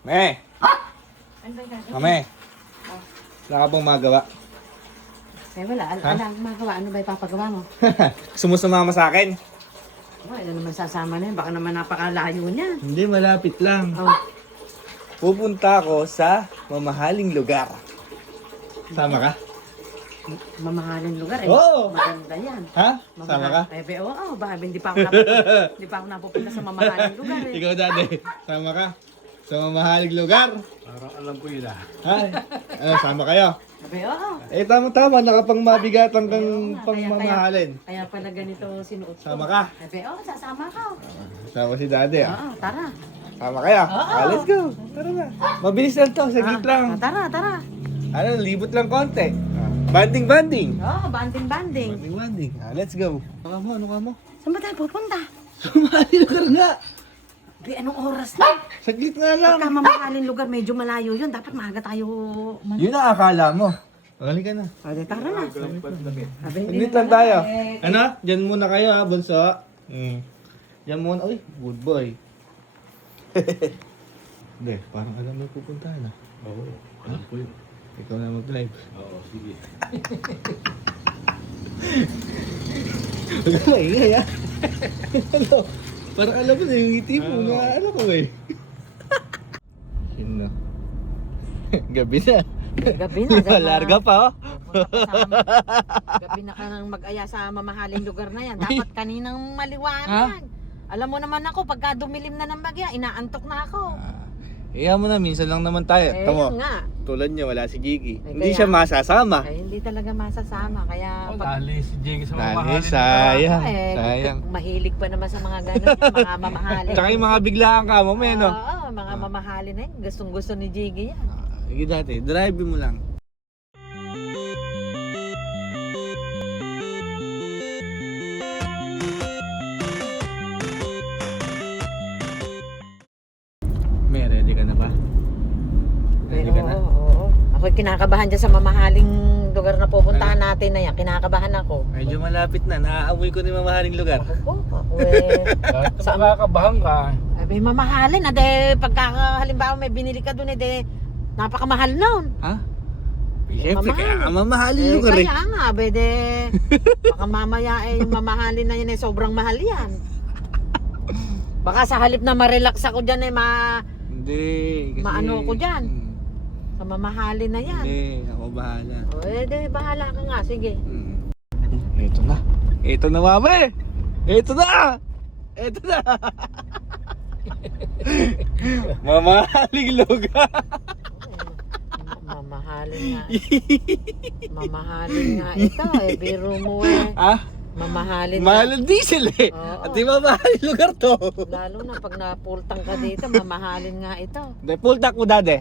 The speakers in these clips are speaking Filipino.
Me! Ano ba yung Mame! Wala ka bang magawa? Eh wala, Ha? alam magawa. Ano ba ipapagawa mo? Gusto mo sumama sa akin? Oh, ano naman sasama na yun? Baka naman napakalayo niya. Hindi, malapit lang. Oh, Pupunta ako sa mamahaling lugar. Sama ka? mamahaling lugar eh. Oo. Maganda yan. Ha? Sama ka? Eh, oo, baka hindi pa ako napupunta, hindi pa ako napupunta sa mamahaling lugar eh. Ikaw dati, sama ka? Sa mamahaling lugar? Parang alam ko yun ah. Ha? Ano, sama kayo? Sabi, oo. Eh, tama-tama, nakapangmabigatan kang Oo nga, pangmamahalin. Kaya pala ganito sinuot ko. Sama ka? Sabi, oo, sasama ka. Sama si daddy, ah. Oo, tara. Sama kayo? Oo. Let's go. Tara na. Mabilis lang to, saglit lang. Tara, tara. Ano, libot lang konti. Banding-banding. Oo, banding-banding. Banding-banding. Let's go. Ano ka mo? Saan ba tayo pupunta? Sumali lugar nga. Di, anong oras na? Saglit nga lang. Pagka mamahaling lugar, medyo malayo yun. Dapat maaga tayo. Yun ang akala mo. Hali ka na. Pwede, tara na. Sabi, hindi Saglit naman lang tayo. eh. Ano? Diyan muna kayo ha, bunso. Diyan muna. Uy, good boy. Hindi, parang alam mo yung pupuntahan ha. Oo, alam ko yun. Ikaw na mag-live. Oo, sige. Huwag ka maingay ha. Ano? Parang alam mo na yung ngiti mo. Alam ko eh. Sino? Gabi na. Gabi na. Larga pa oh. Gabi na ka nang mag-aya sa mamahaling lugar na yan. Dapat kaninang maliwanag. Alam mo naman ako, pagka dumilim na ng bagya, inaantok na ako. Iya mo na, minsan lang naman tayo. Eh, Tamo, yun nga. tulad niya, wala si Gigi. Eh, Hindi kaya- siya masasama. Ay, hindi talaga masasama. Kaya Dali si Jake sa Dali, mamahalin. sayang. eh, Sayang. mahilig pa naman sa mga ganun. Mga mamahalin. Tsaka yung mga biglaan ka mo, men, no? Oo, mga mamahalin na yun. Gustong gusto ni Jiggy yan. Sige dati, drive mo lang. May, ready ka na ba? Ready ka na? Oo. Ako'y kinakabahan dyan sa mamahaling lugar na pupuntahan natin na yan. Kinakabahan ako. Medyo malapit na, naaamoy ko na yung mamahaling lugar. Ako eh. Kahit Sa- makakabahan ka, Ay, mamahalin. Ade, pagka halimbawa may binili ka doon, ade, napakamahal nun. Ha? Siyempre, Mamahalin. kaya nga mamahaling lugar eh. Kaya nga, bede. Baka mamaya eh, yung mamahalin na yun eh, sobrang mahal yan. Baka sa halip na ma-relax ako dyan eh, Hindi, kasi... Maano ko dyan? sa mamahalin na yan. Hindi, ako bahala. O, ede, bahala ka nga, sige. Ito na. Ito na, mama eh. Ito na. Ito na. Mamahaling lugar. Mamahalin nga. Mamahalin nga ito eh, biro mo eh. Ah? Mamahalin Mahal ang diesel eh. Oo. At di mamahaling lugar to. Lalo na pag napultang ka dito, mamahalin nga ito. Hindi, full tank mo dade.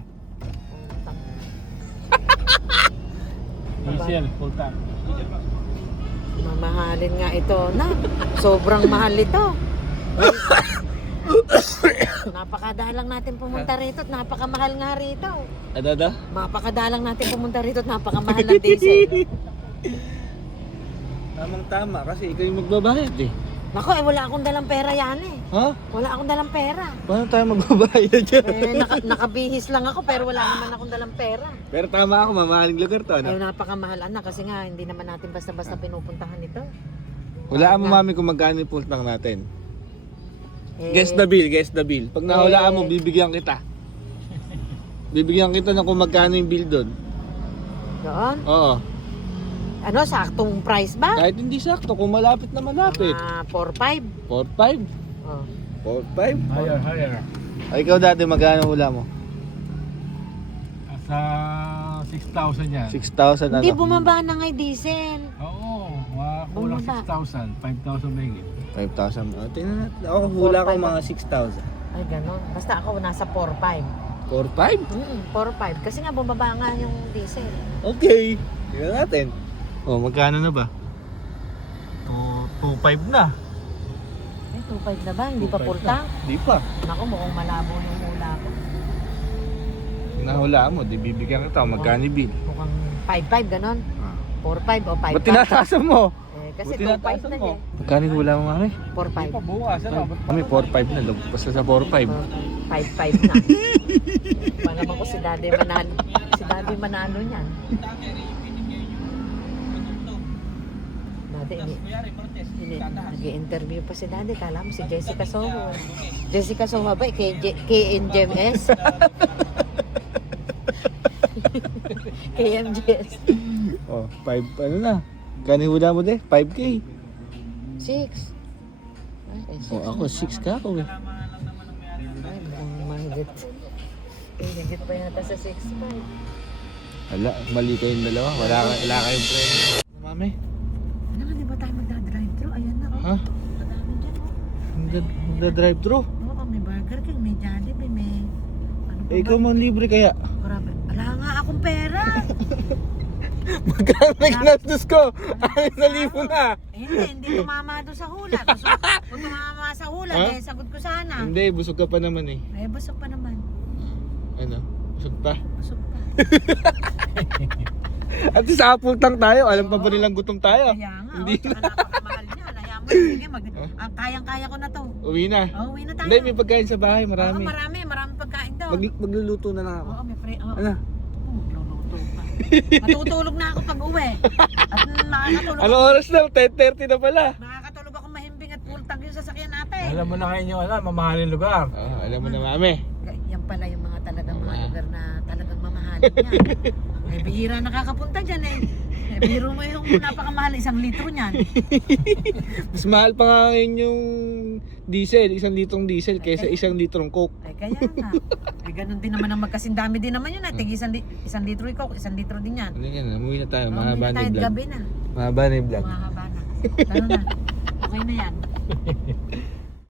diesel, full tank. Mamahalin nga ito na. Sobrang mahal ito. Napakadalang natin pumunta rito at napakamahal nga rito. Ada? Napakadalang natin pumunta rito at napakamahal ng diesel. Tamang tama kasi ikaw yung magbabayad eh. Nako eh, wala akong dalang pera yan eh. Ha? Wala akong dalang pera. Paano tayo magbabayad dyan? Eh, nakabihis lang ako pero wala naman akong dalang pera. Pero tama ako, mamahaling lugar to, Ay, ano? napakamahal na kasi nga hindi naman natin basta-basta pinupuntahan ito. Hulaan mo mami kung magkano yung full tank natin. Eh, Guess the bill, guess the bill. Pag nahulaan mo, bibigyan kita. Bibigyan kita ng kung magkano yung bill doon. Doon? Oo. Ano, saktong price ba? Kahit hindi sakto, kung malapit na malapit. 4-5. 4-5? Oh. 4-5? Higher, higher. Ay, ikaw dati magkano hula mo? Sa 6,000 yan. 6,000 Hindi ano? bumaba na nga yung diesel. Oo, mga kulang Bumaba. 6,000. 5,000 mahigit. 5,000. Oh, tingnan natin. Ako hula ko 4-5. mga 6,000. Ay, gano'n. Basta ako nasa 4-5. 4-5? 4-5. Kasi nga bumaba nga yung diesel. Okay. Tingnan natin. Oh, magkano na ba? 2.5 na. Ay, 2-5 na ba? Hindi pa 2.5 full tank? Di pa. Naku, mukhang malabo yung hula ko. Nahula mo, di bibigyan kita. Magkano yung bill? Mukhang 5-5, gano'n. Ah. 4-5 o 5-5. Ba't tinataasan mo? Eh, kasi Ba't 2-5 tinataasan na mo? eh. Magkano yung hula mo, mami? 4-5. Bukas, ano? Kami 4.5 na. Lagpas na sa 4.5. 5-5 na. Daddy Manalo. Si Daddy Manalo niyan. Daddy, nag-i-interview pa si Daddy. Kala mo si Jessica Soho. Jessica Soho ba? KNJMS? KMJS. Oh, 5, ano na? Kanihula mo de? 5K. 6. Oh, ako 6 ka ako eh. Ay, mukhang mahigit. Higit pa yata sa 6.5. Wala, mali kayong dalawa. Wala kayong premyo. Mami? Ano nga, di ba tayo magdadrive-thru? Ayan na, oh. Ha? Madami dyan, oh. Magda-drive-thru? Oo, may Burger King, may Jollibee, may... Ano pa Eh, ikaw man libre kaya? Grabe. Wala nga akong pera. Magkano ginastos ko? 6,000 na. Eh, hindi tumama doon sa hula. Gusto, kung tumama sa hula, Ha? eh, sagot ko sana. Hindi, busog ka pa naman eh. Eh, busog pa naman. Ano? Busog pa? Busog pa. At least apultang tayo. Alam pa ba nilang gutom tayo? Kaya nga, Hindi oh, tsaka napakamahal niya. Kaya mo, sige, kayang-kaya ko na to. Uwi na. Oh, uwi na tayo. Hindi, may pagkain sa bahay. Marami. Oo, marami pagkain daw. Magluluto na lang ako. Oo, may oh. Ano? Magluluto pa. Matutulog na ako pag uwi. At nakakatulog Ano oras na? 10:30 na pala. Nakakatulog ako mahimbing at full tank yung sasakyan natin. Alam mo na kayo nyo, mamahalin lugar. Oh, alam mo na, mami. Yan pala yung mga talagang mga lugar na talagang mamahalin niya. Eh, bihira nakakapunta dyan eh. Eh, bihiro mo yung napakamahal, 1 litro niyan. Mas mahal pa nga ngayon yung diesel. 1 litrong diesel kaysa 1 litrong coke. Ay, kaya nga. Eh, ganun din naman ang magkasindami din naman yun. Tig 1 litro ikaw, 1 litro din yan. Ano yan? Umuwi na tayo. Oh, Mahaba hindi na tayo yung vlog. gabi na. Mahaba na yung vlog. Mahaba na. Ano na? Okay na yan.